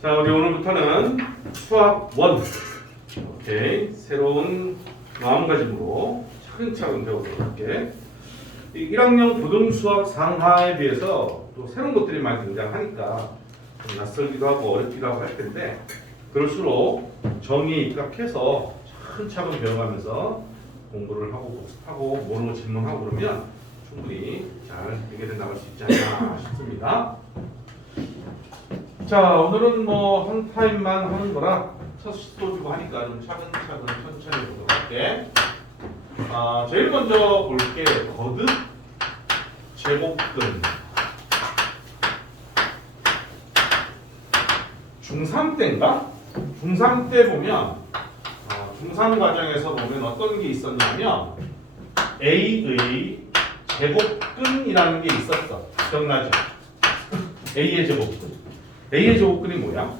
자, 우리 오늘부터는 수학 1. 오케이. 새로운 마음가짐으로 차근차근 배우도록 할게. 1학년 고등수학 상하에 비해서 또 새로운 것들이 많이 등장하니까 좀 낯설기도 하고 어렵기도 하고 할 텐데, 그럴수록 정의에 입각해서 차근차근 배워가면서 공부를 하고 복습하고 모르는 거 질문하고 그러면 충분히 잘 해결해 나갈 수 있지 않나 싶습니다. 자, 오늘은 뭐 한 타임만 하는 거라 첫 시도주고 하니까 좀 차근차근 천천히 보도록 할게. 제일 먼저 볼게. 거듭 제곱근. 중3 때인가? 중3 때 보면 중3 과정에서 보면 어떤 게 있었냐면 A의 제곱근이라는 게 있었어. 기억나죠? A의 제곱근. A의 제곱근이 뭐야?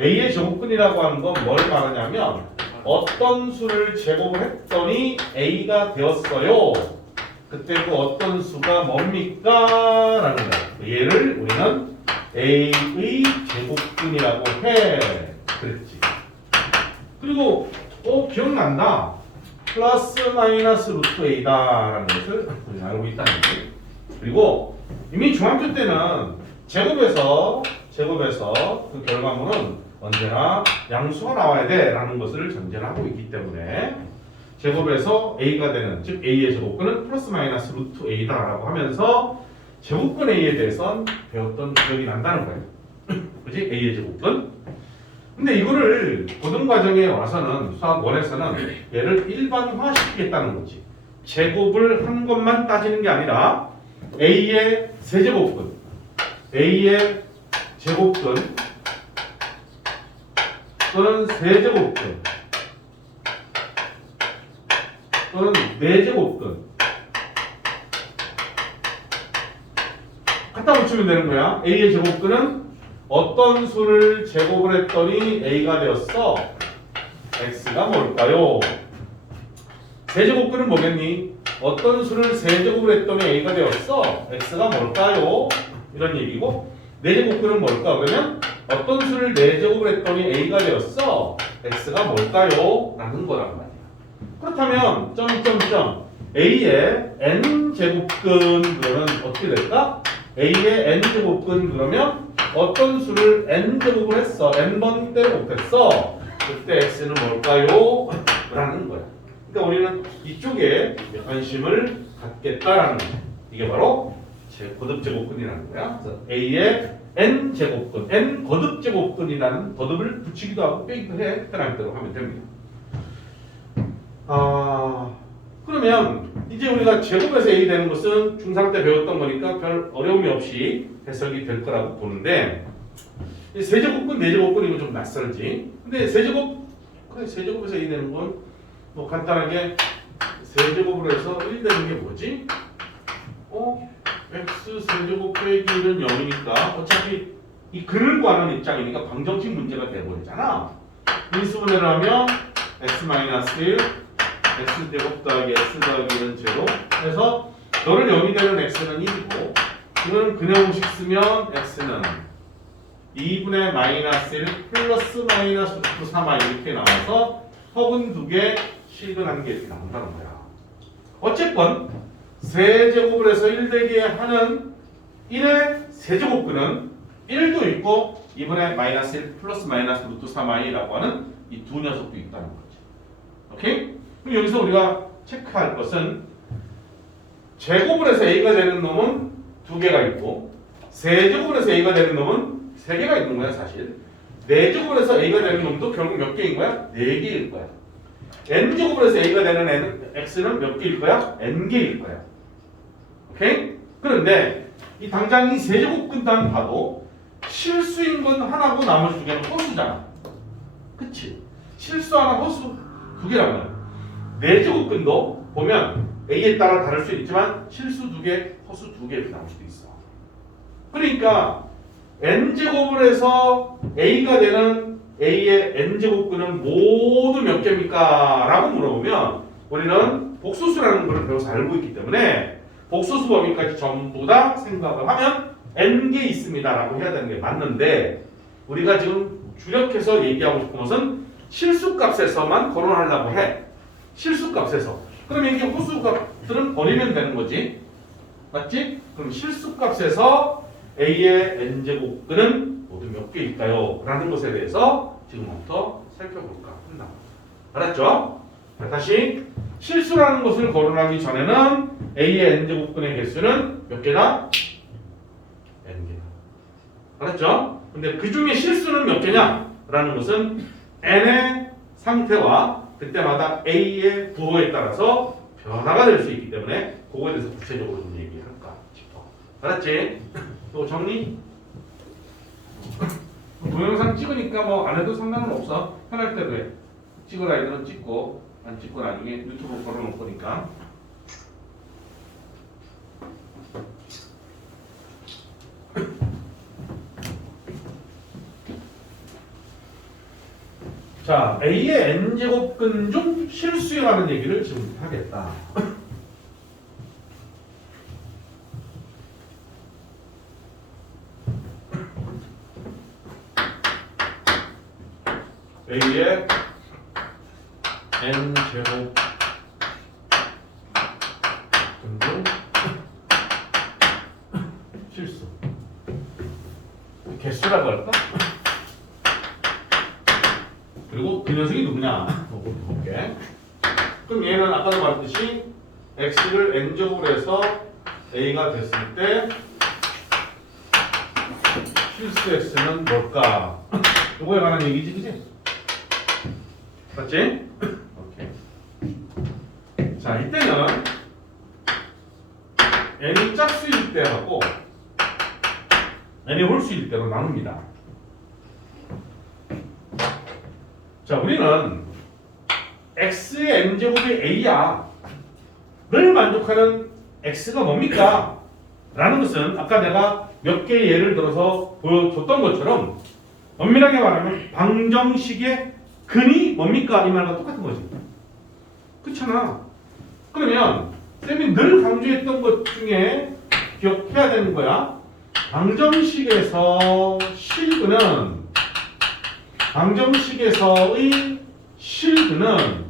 A의 제곱근이라고 하는 건 뭘 말하냐면 어떤 수를 제곱을 했더니 A가 되었어요. 그때 그 어떤 수가 뭡니까? 라는 거야. 얘를 우리는 A의 제곱근이라고 해. 그랬지. 그리고 기억난다. 플러스 마이너스 루트 A다 라는 것을 우리는 알고 있다는 거지. 그리고 이미 중학교 때는 제곱에서 그 결과물은 언제나 양수가 나와야 돼 라는 것을 전제를 하고 있기 때문에 제곱에서 A가 되는, 즉 A의 제곱근은 플러스 마이너스 루트 A다 라고 하면서 제곱근 A에 대해서는 배웠던 기억이 난다는 거예요. 그치? A의 제곱근. 근데 이거를 고등과정에 와서는 수학 1에서는 얘를 일반화 시키겠다는 거지. 제곱을 한 것만 따지는 게 아니라 A의 세제곱근, A의 제곱근 또는 세제곱근 또는 네제곱근 갖다 붙이면 되는 거야. A의 제곱근은 어떤 수를 제곱을 했더니 A가 되었어? X가 뭘까요? 세제곱근은 뭐겠니? 어떤 수를 세제곱을 했더니 A가 되었어? X가 뭘까요? 이런 얘기고, 네제곱근은 뭘까? 그러면 어떤 수를 네제곱을 했더니 A가 되었어? X가 뭘까요? 라는 거란 말이야. 그렇다면 점점점 A의 n제곱근 그러면 어떻게 될까? A의 n제곱근 그러면 어떤 수를 n제곱을 했어? n번 때를 곱했어? 그때 X는 뭘까요? 라는 거야. 그러니까 우리는 이쪽에 관심을 갖겠다라는 거야. 이게 바로 거듭 제곱근이라는 거야. 그래서 A의 n 제곱근, n 거듭 제곱근이라는 거듭을 붙이기도 하고 빼기도 해. 편할 대로 하면 됩니다. 그러면 이제 우리가 제곱에서 A 되는 것은 중3 때 배웠던 거니까 별 어려움이 없이 해석이 될 거라고 보는데, 이 세제곱근, 네제곱근 이거 좀 낯설지. 근데 세제곱에서 A 되는 건 뭐 간단하게 세제곱으로 해서 1 되는 게 뭐지? x 세제곱 빼기 1은 0이니까 어차피 이 근을 구하는 입장이니까 방정식 문제가 돼버리잖아. 인수분해를 하면 x-1 x제곱 더하기 x 더하기 1은 제로 해서 너를 0이 되는 x는 1이고 이거는 근해공식 쓰면 x는 2분의 마이너스 1 플러스 마이너스 루트 3i 이렇게 나와서 허근 2개 실근 1개 이렇게 나온다는 거야. 어쨌건 세제곱을 해서 1 되게 하는 1의 세제곱근은 1도 있고 2분의 마이너스 1 플러스 마이너스 루트 3i라고 하는 이 두 녀석도 있다는 거지. 오케이? 그럼 여기서 우리가 체크할 것은 제곱을 해서 A가 되는 놈은 2개가 있고 세제곱을 해서 A가 되는 놈은 3개가 있는 거야 사실. 네제곱을 해서 A가 되는 놈도 결국 몇 개인 거야? 4개일 거야. n제곱을 해서 A가 되는 x는 몇 개일 거야? n개일 거야. 오케이? 그런데 이 당장 이 세제곱근만 봐도 실수인 건 하나고 나머지 2개는 허수잖아. 그치? 실수 하나 허수 2개란 말이야. 네제곱근도 보면 A에 따라 다를 수 있지만 실수 2개, 허수 2개 이렇게 나올 수도 있어. 그러니까 n제곱을 해서 A가 되는 A의 n제곱근은 모두 몇 개입니까? 라고 물어보면 우리는 복소수라는 걸 배워서 알고 있기 때문에 복소수 범위까지 전부 다 생각을 하면 n개 있습니다 라고 해야 되는 게 맞는데 우리가 지금 주력해서 얘기하고 싶은 것은 실수값에서만 거론하려고 해. 실수값에서. 그러면 이게 호수값들은 버리면 되는 거지. 맞지? 그럼 실수값에서 A의 n제곱근은 모두 몇 개일까요? 라는 것에 대해서 지금부터 살펴볼까 한다. 알았죠? 자, 다시 실수라는 것을 거론하기 전에는 A의 n제곱근의 개수는 몇 개다? n개다. 알았죠? 근데 그 중에 실수는 몇 개냐? 라는 것은 n의 상태와 그때마다 A의 부호에 따라서 변화가 될 수 있기 때문에 그거에 대해서 구체적으로 좀 얘기할까 싶어. 알았지? 또 정리? 동영상 찍으니까 뭐 안 해도 상관은 없어. 편할 때도 해. 찍을 아이들은 찍고 안 찍고 나중에 유튜브 걸어놓을 거니까. 자, A의 n제곱근 중 실수라는 얘기를 지금 하겠다. A의 n제곱근 중 실수. 개수라고 할까? 그리고 그 녀석이 누구냐? 볼게. 그럼 얘는 아까도 봤듯이 x를 n제곱으로 해서 a가 됐을 때 실수 x는 뭘까? 이거에 관한 얘기지, 그지? 맞지? 오케이. 자, 이때는 n이 짝수일 때하고 n이 홀수일 때로 나눕니다. 자, 우리는 x의 n제곱이 a야 를 만족하는 x가 뭡니까? 라는 것은 아까 내가 몇 개의 예를 들어서 보여줬던 것처럼 엄밀하게 말하면 방정식의 근이 뭡니까? 이 말과 똑같은 거지. 그렇잖아. 그러면 쌤이 늘 강조했던 것 중에 기억해야 되는 거야. 방정식에서의 실근은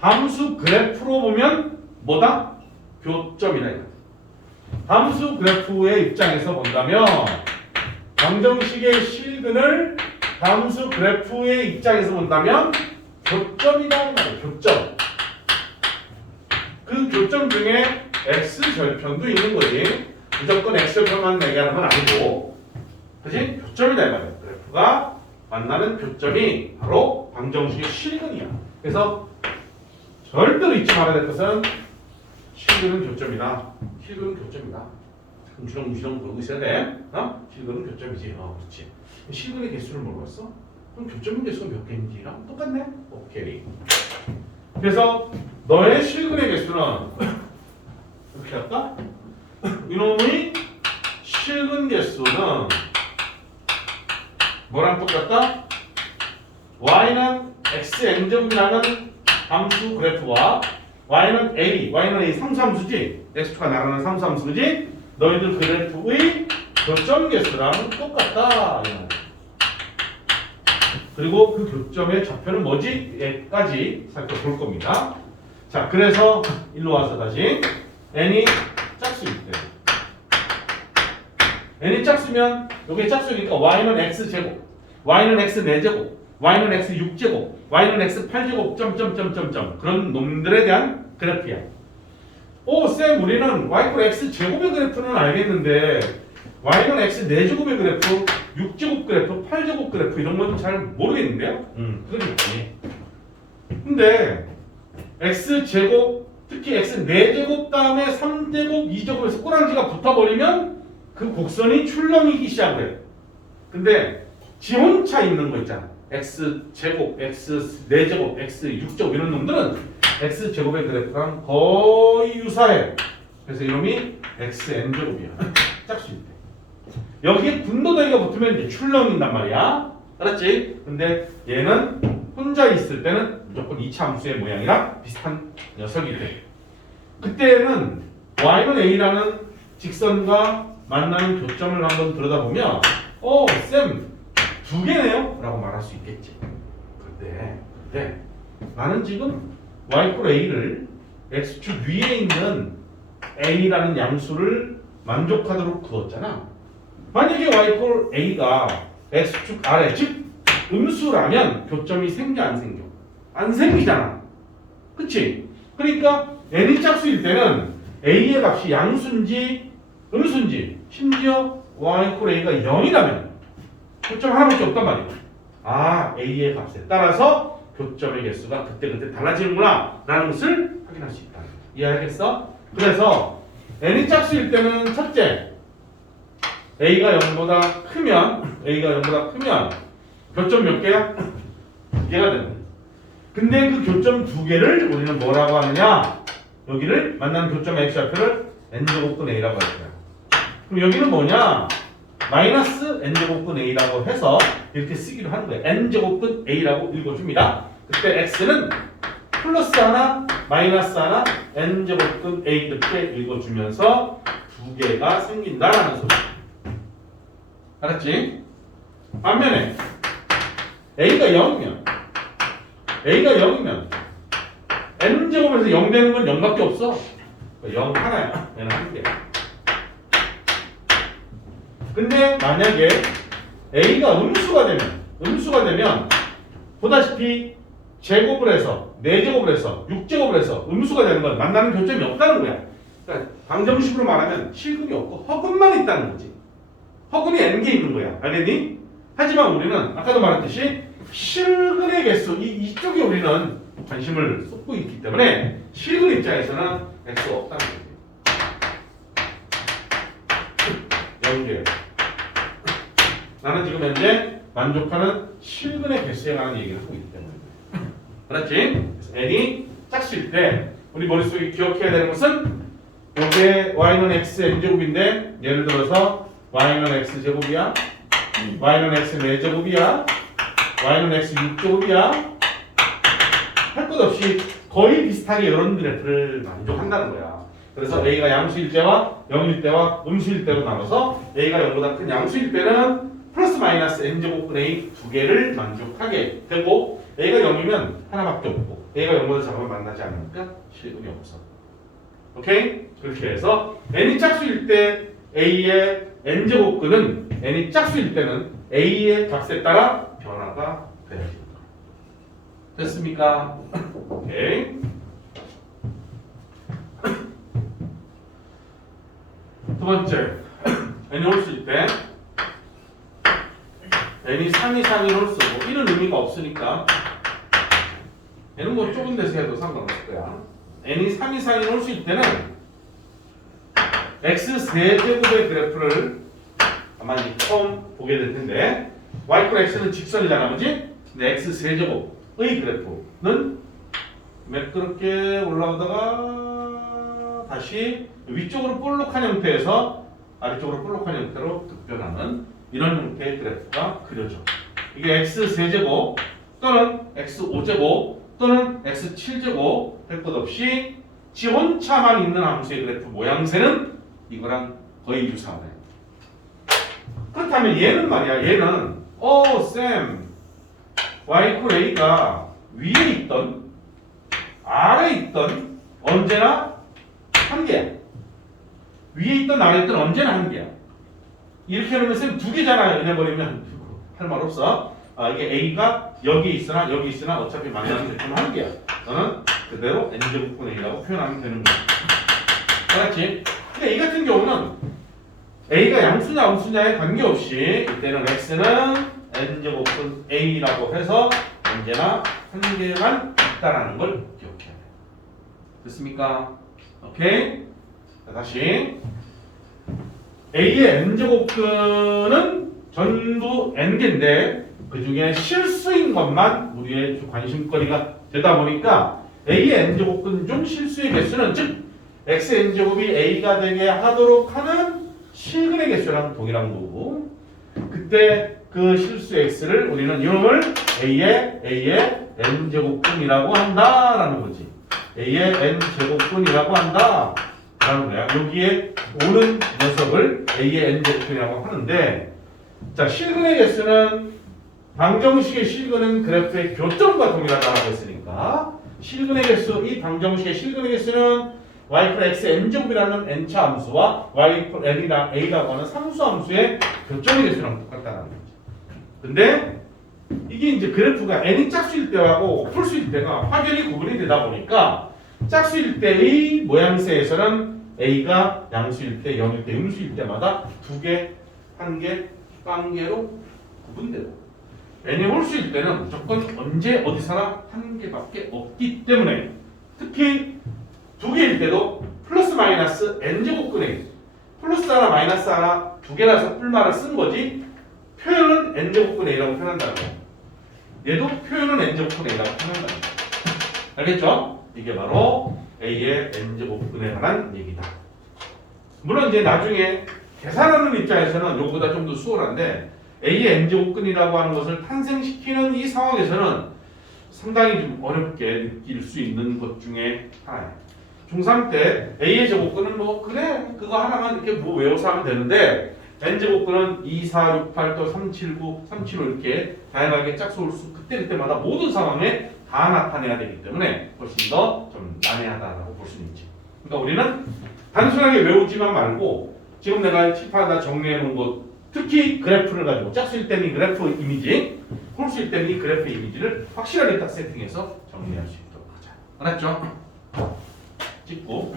함수 그래프로 보면 뭐다? 교점이다. 함수 그래프의 입장에서 본다면 방정식의 실근을 함수 그래프의 입장에서 본다면 교점이다. 교점. 그 교점 중에 x절편도 있는 거지. 무조건 x절편만 얘기하는 건 아니고, 그치? 교점이다 이 말이야. 그래프가 만나는 교점이 바로 방정식의 실근이야. 그래서 절대로 잊지 말아야 될 것은 실근은 교점이다. 실근은 교점이다. 움시렁움시렁 보고 있어야 돼. 실근은 교점이지. 그렇지. 실근의 개수를 모르겠어? 그럼 교점의 개수가 몇 개인지랑 똑같네? 오케이. 그래서 너의 실근의 개수는 이렇게 할까? 이놈의 실근 개수는 뭐랑 똑같다? y는 x n제곱이라는 함수 그래프와 y는 a 상수함수지. x축과 나가는 상수함수지. 너희들 그래프의 교점 개수랑 똑같다. 그리고 그 교점의 좌표는 뭐지? 얘까지 살펴볼 겁니다. 자, 그래서 일로 와서 다시 n이 짝수일 때 n이 짝수면 여기 짝수니까 y는 x제곱, y는 x 4제곱, y는 x 6제곱, y는 x 8제곱 점점점점점 그런 놈들에 대한 그래프야. 오, 쌤, 우리는 y x 제곱의 그래프는 알겠는데 y는 x 4제곱의 그래프, 6제곱 그래프, 8제곱 그래프 이런 건 잘 모르겠는데요? 그러겠지. 근데 x제곱, 특히 x 4제곱 다음에 3제곱, 2제곱에서 꼬랑지가 붙어버리면 그 곡선이 출렁이기 시작해. 근데 지 혼자 있는 거 있잖아. x제곱, x 4제곱, x 6제곱 이런 놈들은 x제곱의 그래프랑 거의 유사해. 그래서 이놈이 xn제곱이야. 짝수일 때. 여기에 분노더기가 붙으면 이제 출렁인단 말이야. 알았지? 근데 얘는 혼자 있을 때는 무조건 이차 함수의 모양이랑 비슷한 녀석이 돼. 그때는 y는 a라는 직선과 만나는 교점을 한번 들여다보면 쌤, 두 개네요? 라고 말할 수 있겠지. 근데 나는 지금 y a를 x축 위에 있는 a라는 양수를 만족하도록 그었잖아. 만약에 y a가 x축 아래, 즉 음수라면 교점이 생겨 안 생겨? 안 생기잖아. 그치? 그러니까 n이 짝수일 때는 a의 값이 양수인지 음수인지, 심지어 y a가 0이라면 교점 하나밖에 없단 말이야. 아, a의 값에 따라서 교점의 개수가 그때그때 달라지는구나 라는 것을 확인할 수 있다. 이해하겠어? 그래서 n이 짝수일 때는 첫째, a가 0보다 크면 교점 몇 개야? 두 개가 되는 거야. 근데 그 교점 두 개를 우리는 뭐라고 하느냐? 여기를 만나는 교점의 x좌표를 n제곱근 a라고 할 거야. 그럼 여기는 뭐냐? 마이너스 n제곱근 a라고 해서 이렇게 쓰기로 하는 거예요. n제곱근 a라고 읽어줍니다. 그때 x는 플러스 하나, 마이너스 하나, n제곱근 a 이렇게 읽어주면서 두 개가 생긴다라는 소리. 알았지? 반면에 a가 0이면 n제곱에서 0 되는 건 0밖에 없어. 0 하나야. 얘는 한 개. 근데 만약에 a가 음수가 되면 보다시피 제곱을 해서 4제곱을 해서 6제곱을 해서 음수가 되는 건 만나는 교점이 없다는 거야. 그러니까 방정식으로 말하면 실근이 없고 허근만 있다는 거지. 허근이 n개 있는 거야. 알겠니? 하지만 우리는 아까도 말했듯이 실근의 개수 이쪽에 우리는 관심을 쏟고 있기 때문에 실근 입장에서는 x가 없다는 거지. 연계. 나는 지금 현재 만족하는 실근의 개수에 관한 얘기를 하고 있기 때문에. 그렇지? 그래서 n이 짝수일 때 우리 머릿속에 기억해야 되는 것은 이게 y는 x n제곱인데 예를 들어서 y는 x 제곱이야, y는 x 4제곱이야, y는 x 6제곱이야. 할 것 없이 거의 비슷하게 이런 그래프를 만족한다는 거야. 그래서 a가 양수일 때와 0일 때와 음수일 때로 나눠서 a가 0보다 큰 양수일 때는 플러스 마이너스 n제곱분 a 두 개를 만족하게 되고 a가 0이면 하나밖에 없고 a가 0보다 작으면 만나지 않으니까 실근이 없어. 오케이? 그렇게 해서 n이 짝수일 때 a의 n제곱근은 n이 짝수일 때는 a의 값에 따라 변화가 돼야지. 됐습니까? 오케이. 두 번째, n이 홀수일 때 n이 3 이상인 홀수, 뭐 이런 의미가 없으니까 n은 뭐 좁은 데서 해도 상관없을 거야. n이 3 이상인 홀수일 때는 x 세제곱의 그래프를 아마 처음 보게 될 텐데 y = x는 직선이잖아, 그지? 근데 x 세제곱의 그래프는 매끄럽게 올라오다가 다시 위쪽으로 볼록한 형태에서 아래쪽으로 볼록한 형태로 급변하는 이런 형태의 그래프가 그려져. 이게 x 세제곱 또는 x 5제곱 또는 x 7제곱 할 것 없이 지 혼자만 있는 함수의 그래프 모양새는 이거랑 거의 유사하네. 그렇다면 얘는 말이야. 얘는 쌤 y = a가 위에 있던 아래에 있던 언제나 한 개야. 위에 있던 아래에 있던 언제나 한 개야. 이렇게 하면 쌤 두 개잖아요. 이래버리면 할 말 없어. 이게 a가 여기 있으나 어차피 만나는 대표는 한 개야. 너는 그대로 n제곱분 a라고 표현하면 되는 거야. 알았지? 근데 이 같은 경우는 a가 양수냐 음수냐에 관계없이 이때는 x는 n제곱분 a라고 해서 언제나 한 개만 있다라는 걸 기억해야 돼. 됐습니까? 오케이? 자, 다시 a의 n제곱근은 전부 n개인데 그 중에 실수인 것만 우리의 관심거리가 되다 보니까 a의 n제곱근 중 실수의 개수는 즉 x n제곱이 a가 되게 하도록 하는 실근의 개수랑 동일한 거고 그때 그 실수 x를 우리는 이놈을 a의 n제곱근이라고 한다라는 거지. a의 n제곱근이라고 한다 라는 거야. 여기에 오는 녀석을 a의 n제곱근이라고 하는데 자 실근의 개수는 방정식의 실근은 그래프의 교점과 동일하다고 했으니까 실근의 개수, 이 방정식의 실근의 개수는 y 플 x n제곱이라는 n차 함수와 y 플 n이나 a라고 하는 상수 함수의 교점의 개수랑 똑같다는 거죠. 근데 이게 이제 그래프가 n이 짝수일 때하고 풀수일 때가 확연히 구분이 되다 보니까 짝수일 때의 모양새에서는 a가 양수일 때, 0일 때, 음수일 때마다 두 개, 한 개, 빵개로 구분돼요. n이 홀수일 때는 무조건 언제 어디서나 한 개밖에 없기 때문에 특히 두 개일 때도 플러스 마이너스 n제곱근의 플러스 하나 마이너스 하나 두 개라서 뿔말을 쓴 거지 표현은 n제곱근의 a라고 표현한다는 거예요. 얘도 표현은 n제곱근의 a라고 표현한다는 거예요. 알겠죠? 이게 바로 a의 n제곱근에 관한 얘기다. 물론 이제 나중에 계산하는 입장에서는 요거보다 좀 더 수월한데 a의 n제곱근이라고 하는 것을 탄생시키는 이 상황에서는 상당히 좀 어렵게 느낄 수 있는 것 중에 하나예요. 중3 때 a의 제곱근은 뭐 그래 그거 하나만 이렇게 뭐 외워서 하면 되는데 n제곱근은 2, 4, 6, 8, 또 3, 7, 9, 3, 7, 5 이렇게 다양하게 짝수올 수 그때그때마다 모든 상황에 다 나타내야 되기 때문에 훨씬 더 좀 난해하다라고 볼 수 있지. 그러니까 우리는 단순하게 외우지만 말고 지금 내가 칠판에다 정리해 놓은 것 특히 그래프를 가지고 짝수일 때는 이 그래프 이미지, 홀수일 때는 이 그래프 이미지를 확실하게 딱 세팅해서 정리할 수 있도록 하자. 알았죠? 찍고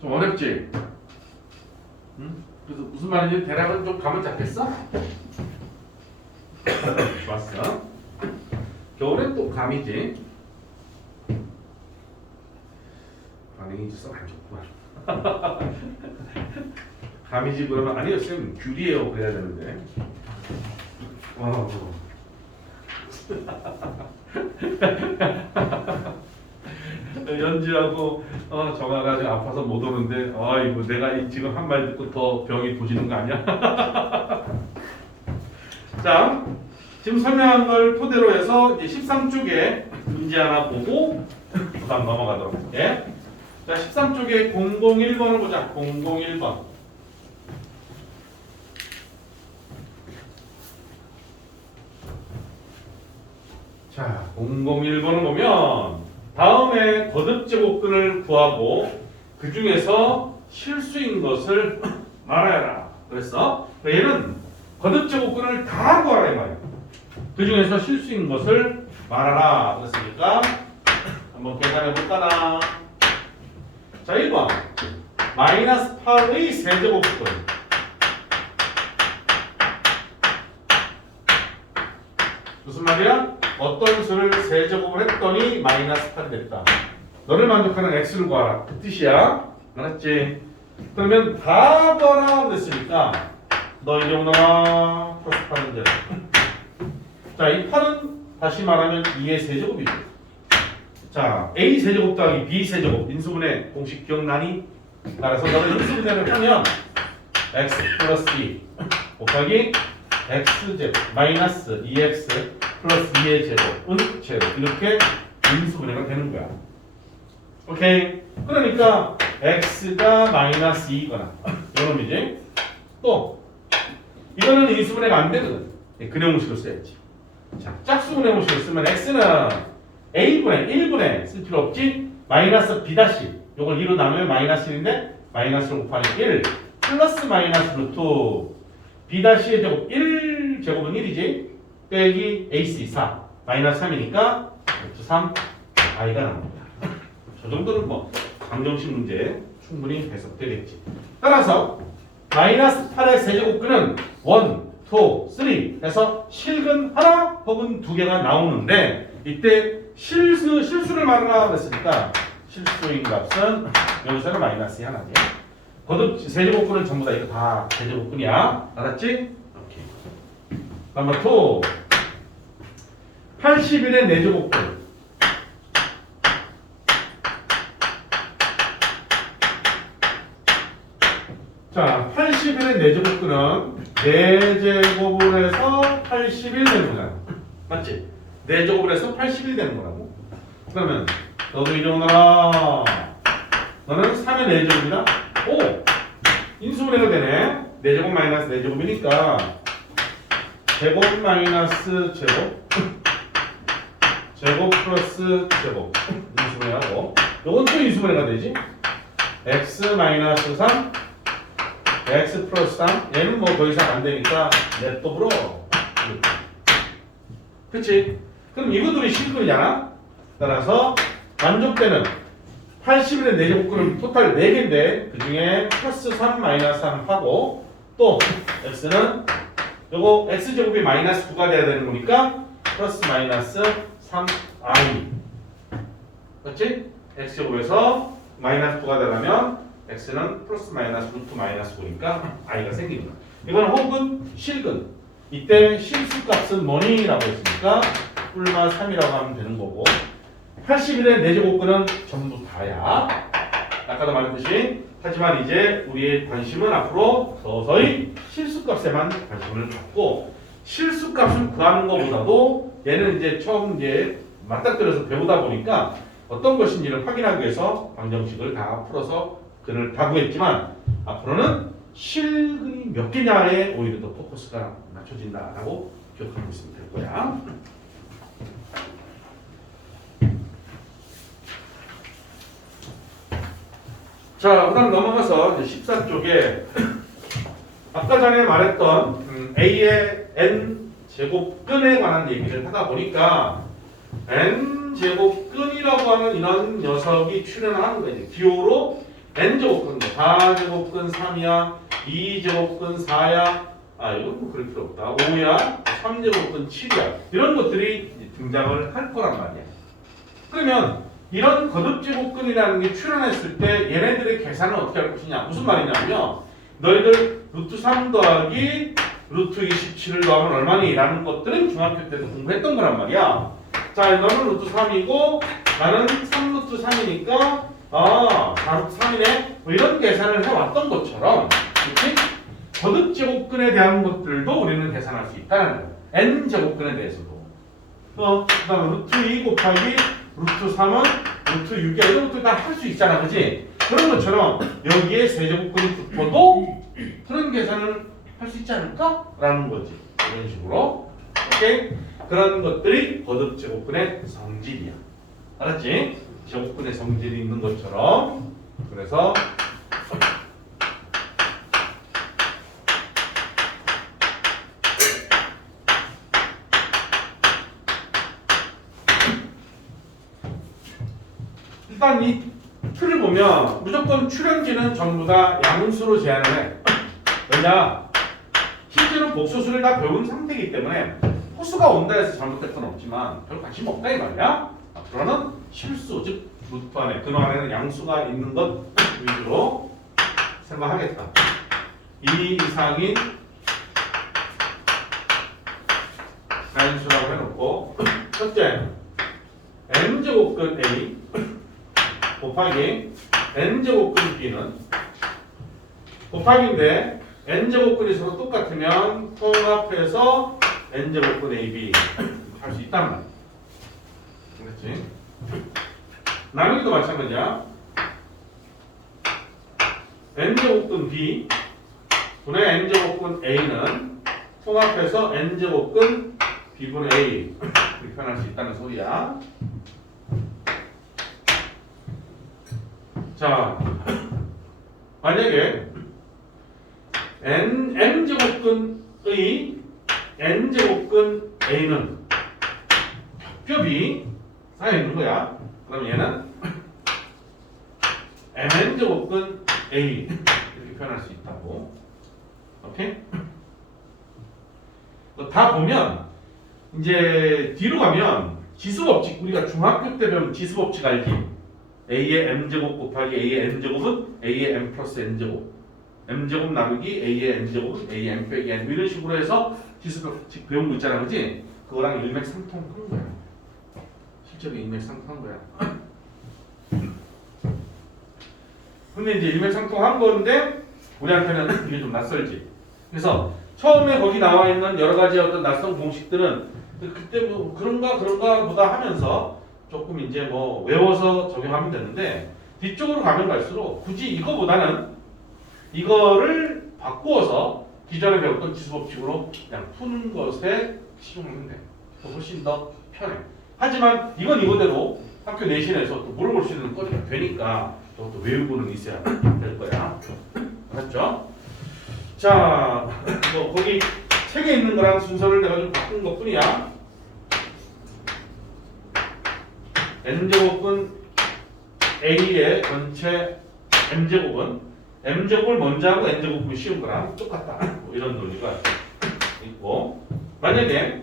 좀 어렵지? 응? 그래서 무슨 말인지 대략은 좀 감은 잡혔어? 좋았어. 겨울엔 또 감이지. 반응이 썩 안 좋구만. 감이지 그러면 아니요 쌤 귤이에요 그래야 되는데. 와. 연지하고 정아가 지금 아파서 못 오는데 아이고 내가 지금 한 말 듣고 더 병이 도지는 거 아니야? 자 지금 설명한 걸 토대로 해서 이제 13쪽에 문제 하나 보고 그다음 넘어가도록 할게. 자 13쪽에 001번을 보자. 001번. 자 001번을 보면 다음에 거듭제곱근을 구하고 그 중에서 실수인 것을 말하여라. 그랬어? 얘는 거듭제곱근을 다 구하라 이 말이야. 그 중에서 실수인 것을 말하라. 그랬으니까 한번 계산해 볼까나. 자 1번 마이너스 8의 세제곱근. 무슨 말이야? 어떤 수를 세제곱을 했더니 마이너스 8이 됐다. 너를 만족하는 x를 구하라. 그 뜻이야. 알았지? 그러면 다 구하라 그랬으니까 너 이제 오너라 플러스 8은 돼. 자, 이 8은 다시 말하면 2의 세제곱이죠. 자, a 세제곱 더하기 b 세제곱 인수분해 공식 기억나니? 따라서 너를 인수분해를 하면 x 플러스 2 곱하기 x제곱 마이너스 2x 플러스 2의 제곱은 제곱 이렇게 인수분해가 되는 거야. 오케이. 그러니까 x가 마이너스 2거나 이런 놈이지. 또 이거는 인수분해가 안 되거든. 근해 공식을 써야지. 자, 짝수분해 공식을 쓰면 x는 a분의 1분의 쓸 필요 없지. 마이너스 b 다시 요걸 2로 나누면 마이너스 1인데 마이너스를 곱하니 1 플러스 마이너스 루트 b 다시의 제곱 1 제곱은 1이지. 빼기 AC 4 마이너스 3이니까 3 i가 나옵니다. 저 정도는 뭐 방정식 문제 충분히 해석되겠지. 따라서 마이너스 8의 세제곱근은 1, 2, 3 해서 실근 하나 혹은 두 개가 나오는데 이때 실수를 말하라 그랬으니까 실수인 값은 여기서는 마이너스 하나지. 거듭 세제곱근은 전부 다 이거 다 세제곱근이야. 알았지? 오케이. 넘버 2 81의 4제곱근. 자, 81의 4제곱근은 4제곱을 해서 81 되는 거잖아. 맞지? 4제곱을 해서 80이 되는 거라고. 그러면 너도 이리 오너라. 너는 3의 4제곱이다. 오! 인수분해가 되네. 4제곱 마이너스 4제곱이니까 제곱 마이너스 제곱 제곱 플러스 제곱 인수분해하고 요건 또 인수분해가 되지. x 마이너스 3 x 플러스 3 얘는 뭐 더 이상 안 되니까 냅둬 불어. 그치? 그럼 이것들이 실근이잖아. 따라서 만족되는 81의 4제곱근은 토탈 4개인데 그 중에 플러스 3 마이너스 3 하고 또 x는 요거 x제곱이 마이너스 9가 돼야 되는 거니까 플러스 마이너스 3i. 그렇지? x제곱에서 마이너스 9가 되려면 x는 플러스 마이너스 루트 마이너스 9니까 i가 생기는 거야. 이건 혹은 실근. 이때 실수값은 뭐니라고 했으니까 뿔마 3이라고 하면 되는 거고 81의 4제곱근은 전부 다야. 아까도 말했듯이 하지만 이제 우리의 관심은 앞으로 서서히 실수값에만 관심을 갖고 실수값을 구하는 것보다도 얘는 이제 처음 이제 맞닥뜨려서 배우다 보니까 어떤 것인지를 확인하기 위해서 방정식을 다 풀어서 근을 다 구했지만 앞으로는 실근이 몇 개냐에 오히려 더 포커스가 맞춰진다라고 기억하고 있으면 될 거야. 자, 그 다음 넘어가서 14쪽에 아까 전에 말했던 A의 N제곱근에 관한 얘기를 하다 보니까 N제곱근이라고 하는 이런 녀석이 출현하는 거예요. 기호로 N제곱근, 4제곱근 3이야, 2제곱근 4야, 이건 뭐 그럴 필요 없다. 5야, 3제곱근 7이야. 이런 것들이 등장을 할 거란 말이야. 그러면 이런 거듭제곱근이라는 게 출현했을 때 얘네들의 계산을 어떻게 할 것이냐. 무슨 말이냐면 너희들 루트 3 더하기 루트 27을 더하면 얼마니? 라는 것들은 중학교 때도 공부했던 거란 말이야. 자, 너는 루트 3이고 나는 3루트 3이니까 4루트 3이네. 뭐 이런 계산을 해왔던 것처럼 그렇지? 거듭제곱근에 대한 것들도 우리는 계산할 수 있다는 거야. N제곱근에 대해서도. 그 다음에 루트 2 곱하기 루트 3은 루트 6이야. 이런 것도 다 할 수 있잖아. 그지? 그런 것처럼 여기에 세제곱근이 붙어도 그런 계산을 할 수 있지 않을까? 라는 거지. 이런 식으로. 오케이? 그런 것들이 거듭제곱근의 성질이야. 알았지? 제곱근의 성질이 있는 것처럼. 그래서 일단 이 틀을 보면 무조건 출현지는 전부 다 양수로 제한을 해. 왜냐? 실제로 복소수를 다 배운 상태이기 때문에 호수가 온다 해서 잘못될 건 없지만 별 관심 없다 이 말이야. 앞으로는 실수, 즉 루트 안에, 근호 안에는 양수가 있는 것 위주로 생각하겠다. 2 이상인 자연수라고 해놓고 첫째 n제곱근 A 곱하기 n제곱근 B는 곱하기인데 n제곱근이 서로 똑같으면 통합해서 n제곱근 AB 할 수 있단 말이야. 그렇지? 나누기도 마찬가지야. n제곱근 B 분의 n제곱근 A는 통합해서 n제곱근 B분의 A 이렇게 표현할 수 있다는 소리야. 자, 만약에 m제곱근의 n제곱근 A는 겹겹이 쌓여 있는 거야. 그럼 얘는 mn제곱근 A 이렇게 표현할 수 있다고. 오케이? 다 보면 이제 뒤로 가면 지수법칙, 우리가 중학교 때 배운 지수법칙 알지? A의 m제곱 곱하기 A의 n제곱은 A의 m 플러스 n제곱, m제곱 나누기 A의 n제곱은 A의 m 빼기 n 이런 식으로 해서 지수법칙 배운 거 있잖아. 그지? 그거랑 일맥상통한 거야. 실제로 일맥상통한 거야. 근데 이제 일맥상통한 건데 우리한테는 이게 좀 낯설지. 그래서 처음에 거기 나와 있는 여러 가지 어떤 낯선 공식들은 그때 뭐 그런가 보다 하면서 조금 이제 뭐 외워서 적용하면 되는데 뒤쪽으로 가면 갈수록 굳이 이거보다는 이거를 바꾸어서 기존에 배웠던 지수법칙으로 그냥 푸는 것에 시중하면 돼. 훨씬 더 편해. 하지만 이건 이거대로 학교 내신에서 또 물어볼 수 있는 거리가 되니까 또 외우고는 있어야 될 거야. 알았죠? 자, 뭐 거기 책에 있는 거랑 순서를 내가 좀 바꾼 것 뿐이야. n제곱은 a의 전체 m제곱은 m제곱을 먼저 하고 n제곱을 씌운 거랑 똑같다. 뭐 이런 논리가 있고, 만약에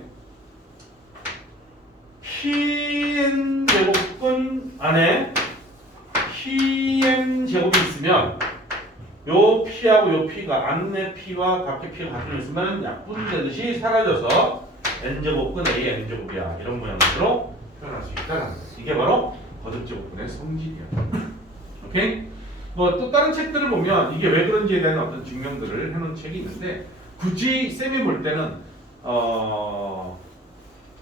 pn제곱은 안에 pn제곱이 있으면 요 p하고 요 p가 안내 p와 밖에 p가 같은 있으면 약분되듯이 사라져서 n제곱은 a n제곱이야. 이런 모양으로 표현할 수 있다는 거야. 이게 바로 거듭제곱분의 성질이야. 오케이? 뭐 또 다른 책들을 보면 이게 왜 그런지에 대한 어떤 증명들을 해놓은 책이 있는데 굳이 쌤이 볼 때는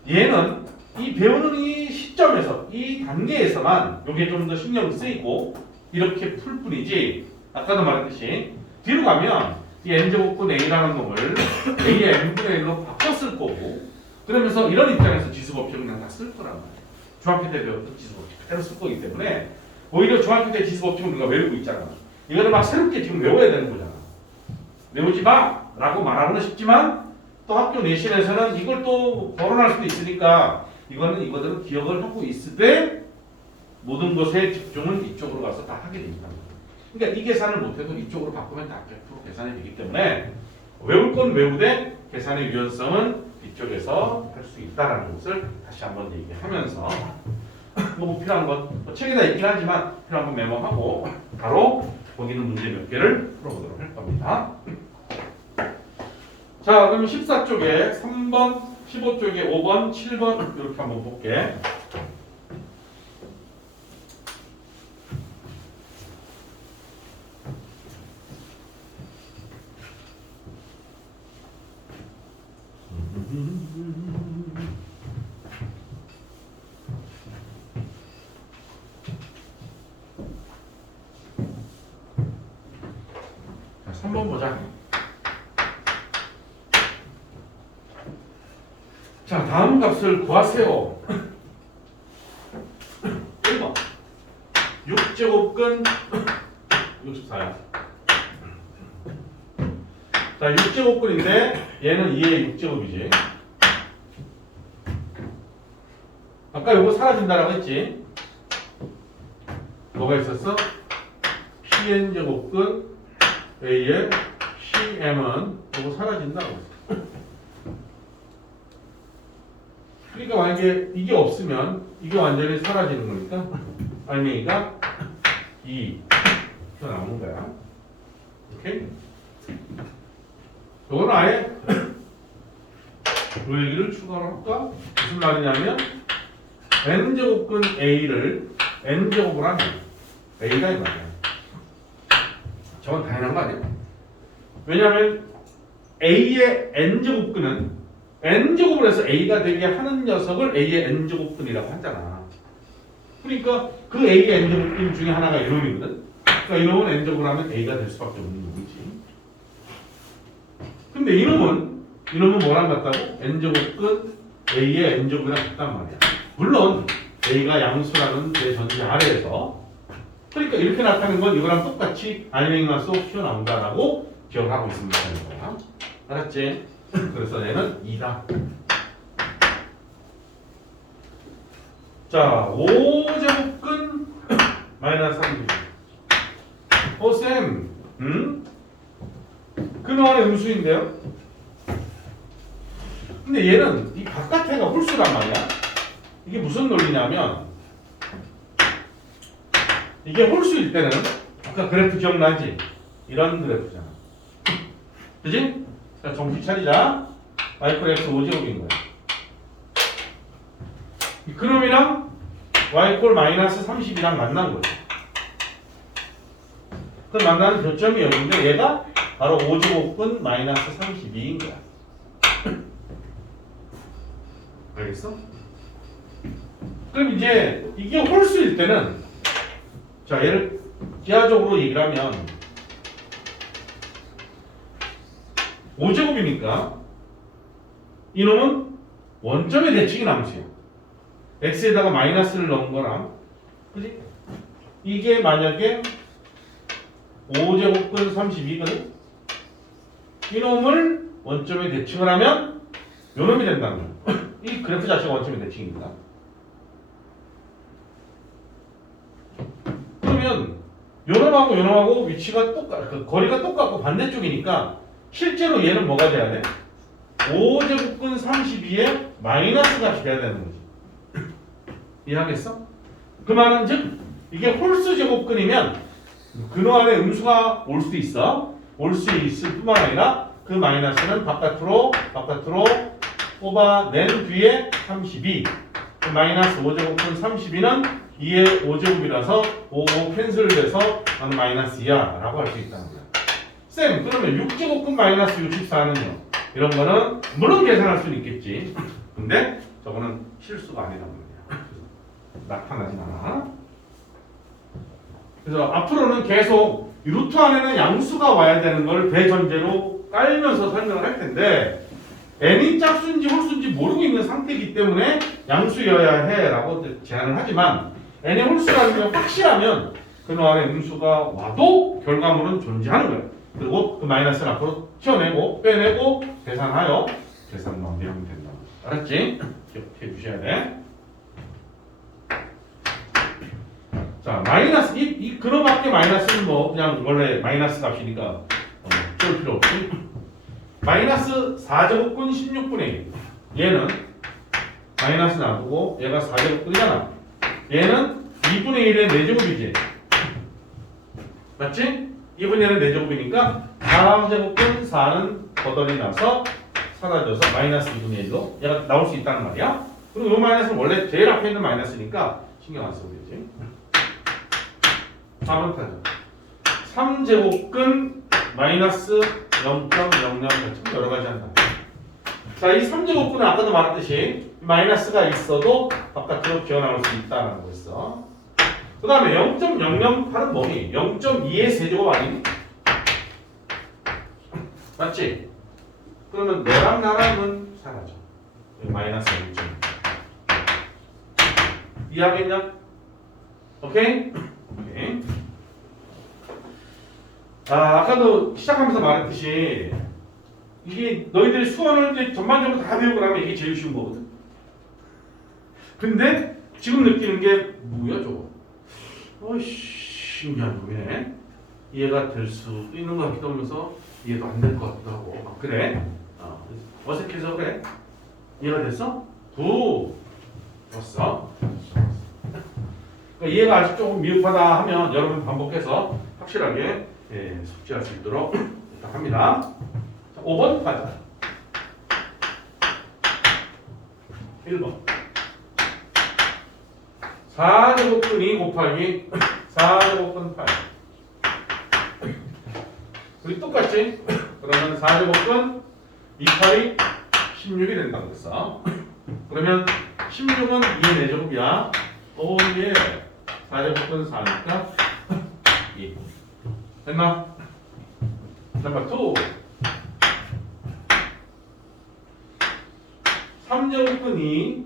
얘는 이 배우는 이 시점에서 이 단계에서만 이게 좀 더 신경 쓰이고 이렇게 풀 뿐이지 아까도 말했듯이 뒤로 가면 이 n제곱분 a라는 놈을 a의 n분의 1로 바꿨을 거고 그러면서 이런 입장에서 지수법칙을 그냥 다 쓸 거란 말이야. 중학교 때 배웠던 지수법칙 그대로 쓸 거기 때문에 오히려 중학교 때 지수법칙은 우리가 외우고 있잖아. 이거를 막 새롭게 지금 외워야 되는 거잖아. 외우지 마! 라고 말하고는 싶지만 또 학교 내신에서는 이걸 또 거론할 수도 있으니까 이거는 이거대로 기억을 하고 있을 때 모든 것에 집중은 이쪽으로 가서 다 하게 됩니다. 그러니까 이 계산을 못해도 이쪽으로 바꾸면 다 100% 계산이 되기 때문에 외울 건 외우되 계산의 유연성은 이쪽에서 할 수 있다는 것을 다시 한번 얘기하면서 뭐 필요한 것 책에다 있긴 하지만 필요한 건 메모하고 바로 거기 있는 문제 몇 개를 풀어보도록 할 겁니다. 자, 그럼 14쪽에 3번, 15쪽에 5번, 7번 이렇게 한번 볼게. 자, 3번 보자. 자, 다음 값을 구하세요. 1번 6제곱근 64야. 자, 6제곱근인데 얘는 2의 6제곱이지. 아까 이거 사라진다라고 했지. 뭐가 있었어? pn제곱근 a의 cm은 이거 사라진다고 했어. 그러니까 만약에 이게 없으면 이게 완전히 사라지는 거니까 알맹이가 2 나오는 거야. 오케이? 이거는 아예 이 얘기를 추가로 할까? 무슨 말이냐면 n제곱근 a를 n제곱을 하면 a가 이 말이야. 저건 당연한 거 아니야? 왜냐하면 a의 n제곱근은 n제곱을 해서 a가 되게 하는 녀석을 a의 n제곱근이라고 하잖아. 그러니까 그 a의 n제곱근 중에 하나가 이놈이거든. 그러니까 이놈은 n제곱을 하면 a가 될 수밖에 없는 놈이지. 근데 이놈은 뭐랑 같다고? n제곱근 a의 n제곱이랑 같단 말이야. 물론 a가 양수라는 내 전제 아래에서 그러니까 이렇게 나타내는 건 이거랑 똑같이 알맹이만 쏙 튀어나온다라고 기억하고 있으면 되는 거야. 알았지? 그래서 얘는 2다. 자, 5제곱근 마이너스 30. 쌤, 그동안의 음수인데요? 근데 얘는 이 바깥에가 홀수란 말이야. 이게 무슨 논리냐면 이게 홀수일 때는 아까 그래프 기억나지? 이런 그래프잖아. 그지? 자, 정신 차리자. y x 5제곱인 거야. 그놈이랑 y 마이너스 30이랑 만난 거야. 그 만나는 교점이 여기인데 얘가 바로 5제곱분 마이너스 32인 거야. 알겠어? 그럼 이제 이게 홀수일 때는 자 얘를 기하적으로 얘기를 하면 5제곱이니까 이놈은 원점의 대칭이 남수야. x에다가 마이너스를 넣은 거랑 그지? 이게 만약에 5제곱근 32거든? 이놈을 원점에 대칭을 하면 요놈이 된다는 거야. 이 그래프 자체가 원점의 대칭입니다. 그러면 요놈하고 요놈하고 위치가 그 거리가 똑같고 반대쪽이니까 실제로 얘는 뭐가 돼야 돼? 5제곱근 32에 마이너스 값이 돼야 되는 거지. 이해하겠어? 그 말은 즉 이게 홀수 제곱근이면 근호 안에 음수가 올 수도 있어. 올 수 있을 뿐만 아니라 그 마이너스는 바깥으로 뽑아낸 뒤에 32. 그 마이너스 5제곱근 32는 2의 5제곱이라서 5 캔슬돼서 나는 마이너스 2야 라고 할 수 있다는 거야. 쌤 그러면 6제곱근 마이너스 64는요? 이런 거는 물론 계산할 수는 있겠지. 근데 저거는 실수가 아니란 말이야. 나타나진 않아. 그래서 앞으로는 계속 루트 안에는 양수가 와야 되는 걸 대전제로 깔면서 설명을 할 텐데 n이 짝수인지 홀수인지 모르고 있는 상태이기 때문에 양수여야 해 라고 제안을 하지만 n의 홀수라는 게 확실하면 근호 안에 음수가 와도 결과물은 존재하는 거예요. 그리고 그 마이너스를 앞으로 튀어내고 빼내고 계산하여 계산 마무리하면 된다. 알았지? 기억해 주셔야 돼. 자, 마이너스 이 근호 밖에 마이너스는 뭐 그냥 원래 마이너스 값이니까 쫄 필요 없지. 마이너스 4제곱근 16분의 1. 얘는 마이너스 놔두고 얘가 4제곱근이잖아. 얘는 2분의 1의 4제곱이지. 맞지? 2분의 1은 4제곱이니까 4제곱근 4는 거덜이 나서 사라져서 마이너스 2분의 1로 얘가 나올 수 있다는 말이야. 그리고 이 마이너스는 원래 제일 앞에 있는 마이너스니까 신경 안 써도 되지. 4번 타자. 3제곱근 마이너스 0.00 참 여러 가지 한다. 자, 이 3제곱근은 아까도 말했듯이 마이너스가 있어도 바깥으로 기어나올 수 있다는 거였어. 그 다음에 0.008은 뭐니? 0.2의 세제곱 아니니? 맞지? 그러면 너랑 나랑은 사라져. 마이너스 0.2. 이해하겠냐? 오케이? 오케이. 아까도 시작하면서 말했듯이 이게 너희들이 수원을 이제 전반적으로 다 배우고 나면 이게 제일 쉬운 거거든. 근데 지금 느끼는 게 뭐야 저거? 신기한 놈이네. 이해가 될 수도 있는 것 같기도 하면서 이해도 안 될 것 같기도 하고. 그래? 어색해서 그래? 이해가 됐어? 좋았어. 그러니까 이해가 아직 조금 미흡하다 하면 여러분 반복해서 확실하게 숙지할 수 있도록 부탁합니다. 자, 5번 가자. 1번 4제곱근 2 곱하기 4제곱근 8. 우리 똑같지? 그러면 4제곱근 2, 8이 16이 된다고 그랬어. 그러면 16은 2의 4제곱이야. 예. 4제곱근 4니까 2. 됐나? 넘버 2. 3제곱근 2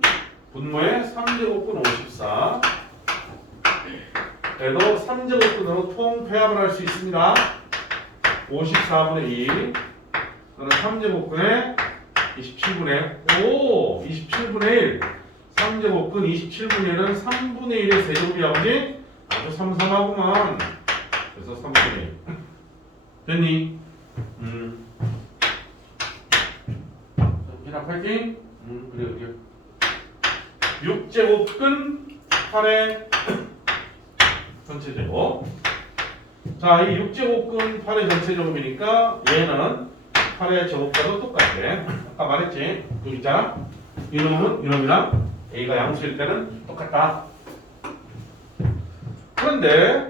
분모에 3제곱근 54. 그래도 3제곱근으로 통폐합을 할 수 있습니다. 54분의 2. 그러면 3제곱근에 27분의 27분의 1. 3제곱근 27분의 1은 3분의 1의 세제곱이야, 그지? 아주 삼삼하구만. 그래서 3분의 1. 됐니? 해답할게. 그래. 6제곱근 8의 전체 제곱. 자, 이 6제곱근 8의 전체 제곱이니까 얘는 8의 제곱과도 똑같아. 아까 말했지? 여기 있잖아. 이놈이랑 A가 양수일 때는 똑같다. 그런데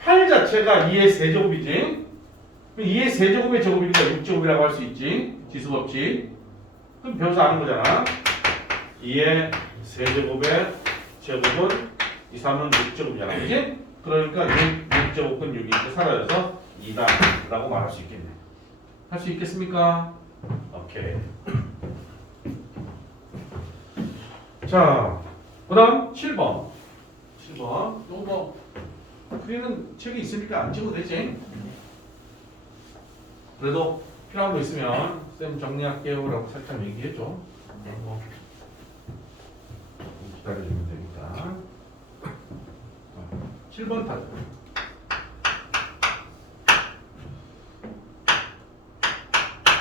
8 자체가 2의 세제곱이지. 2의 세제곱의 제곱이니까 6제곱이라고 할 수 있지. 지수법칙. 그럼 배워서 아는 거잖아. 2의 세제곱의 제곱은 2, 3은 6제곱이잖아. 그지? 그러니까 6제곱은 6이 이렇게 사라져서 2다 라고 말할 수 있겠네. 할 수 있겠습니까? 오케이. 자, 그 다음 7번. 7번. 또 크리는 책이 있으니까 안 찍어도 되지? 그래도 필요한 거 있으면 쌤 정리할게요 라고 살짝 얘기해줘. 기다려주면 되니까. 7번 타자.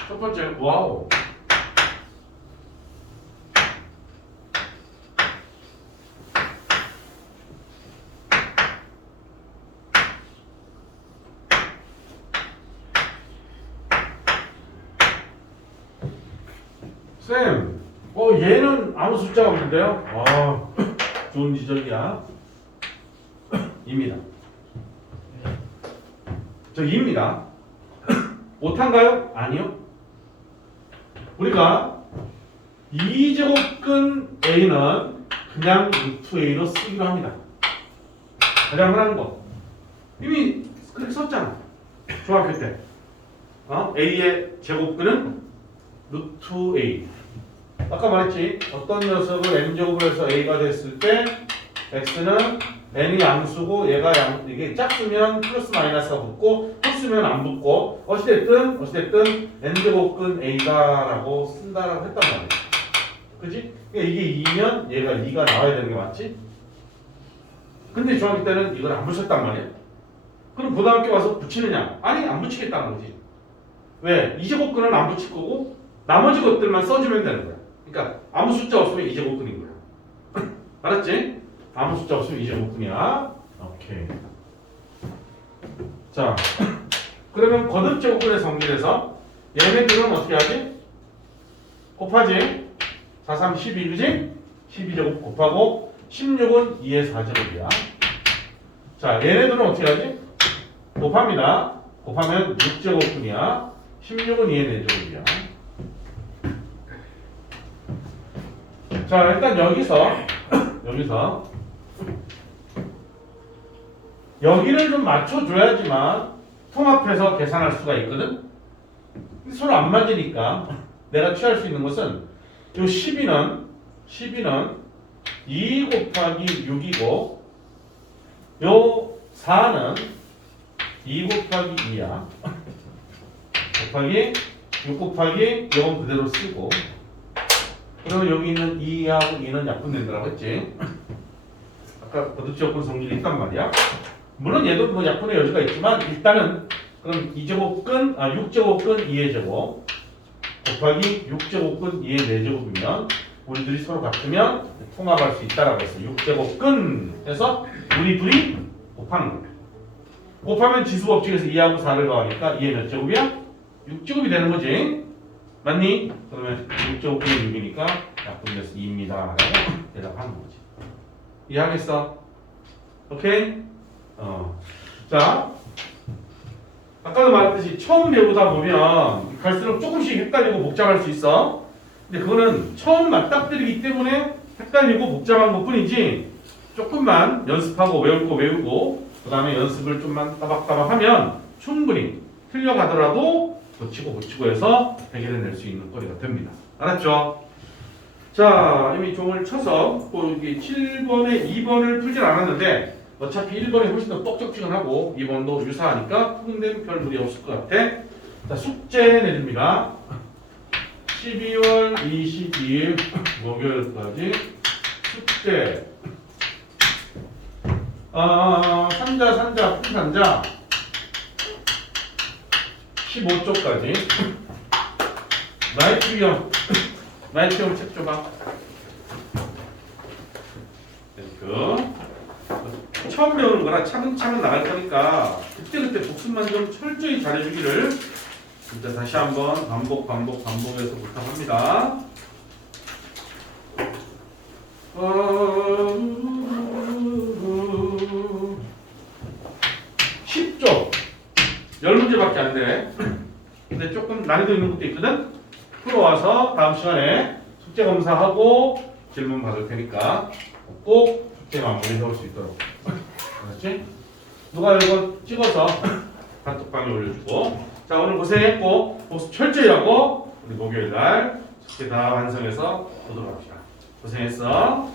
첫 번째, 와우. 쌤, 얘는 아무 숫자가 없는데요? 좋은 지적이야. 2입니다. 저 2입니다. 못한가요? 아니요. 우리가 2제곱근 A는 그냥 루트 A로 쓰기로 합니다. 가장 흔한 거. 이미 그렇게 썼잖아. 중학교 때. A의 제곱근은 루트 A. 아까 말했지. 어떤 녀석을 n제곱을 해서 A가 됐을 때 X는 n이 양수고 얘가 이게 짝수면 플러스 마이너스가 붙고 홀수면 안 붙고 어찌됐든 n제곱근 A다라고 쓴다라고 했단 말이야. 그치? 그러니까 이게 2면 얘가 2가 나와야 되는 게 맞지? 근데 중학교 때는 이걸 안 붙였단 말이야. 그럼 고등학교 와서 붙이느냐? 아니, 안 붙이겠다는 거지. 왜? 2제곱근은 안 붙일 거고 나머지 것들만 써주면 되는 거야. 그러니까 아무 숫자 없으면 2제곱근인 거야. 알았지? 아무 숫자 없으면 2제곱근이야. 오케이. 자, 그러면 거듭제곱근의 성질에서 얘네들은 어떻게 하지? 곱하지? 4, 3, 12, 그지? 12제곱 곱하고 16은 2의 4제곱이야. 자, 얘네들은 어떻게 하지? 곱합니다. 곱하면 6제곱분이야. 16은 2의 4제곱이야. 자, 일단 여기를 좀 맞춰줘야지만 통합해서 계산할 수가 있거든? 서로 안 맞으니까 내가 취할 수 있는 것은 이 12는 2 곱하기 6이고 요 4는 2 곱하기 2야. 곱하기 6 곱하기 이건 그대로 쓰고 그러면 여기 있는 2하고 2는 약분된다고 했지. 아까 거듭제곱근 성질이 있단 말이야. 물론 얘도 뭐 약분의 여지가 있지만 일단은 그럼 2제곱근 6제곱근 2의 제곱 곱하기 6제곱근 2의 4제곱이면 우리들이 서로 같으면 통합할 수 있다라고 했어. 6제곱근 해서 우리 둘이 곱하는 거야. 곱하면 지수법칙에서 2하고 4를 더하니까 2의 몇 제곱이야? 6제곱이 되는 거지. 맞니? 그러면 6제곱분의 6이니까 약분돼서 2입니다. 라고 대답하는 거지. 이해하겠어? 오케이? 자, 아까도 말했듯이 처음 배우다 보면 갈수록 조금씩 헷갈리고 복잡할 수 있어. 근데 그거는 처음 맞닥뜨리기 때문에 헷갈리고 복잡한 것 뿐이지 조금만 연습하고 외울 거 외우고 그 다음에 연습을 좀만 따박따박 하면 충분히 틀려가더라도 고치고 해서 해결해낼 수 있는 거리가 됩니다. 알았죠? 자, 이미 종을 쳐서 여기 7번에 2번을 풀진 않았는데 어차피 1번이 훨씬 더 뻑적지근하고 2번도 유사하니까 푸는데는 별 무리 없을 것 같아. 자, 숙제 내립니다. 12월 22일 목요일까지 숙제 산자 풀산자 15쪽까지 나이트형 책 줘봐. 처음 배우는 거라 차근차근 나갈 거니까 그때그때 복습만 좀 철저히 잘해주기를 진짜 다시 한번 반복해서 부탁합니다. 10쪽 10문제밖에 안 돼. 근데 조금 난이도 있는 것도 있거든. 풀어와서 다음 시간에 숙제 검사하고 질문 받을 테니까 꼭 숙제 마무리 해올 수 있도록. 알았지? 누가 이거 찍어서 단톡방에 올려주고. 자, 오늘 고생했고 복습 철저히 하고 우리 목요일 날 숙제 다 완성해서 보도록 합시다. 고생했어.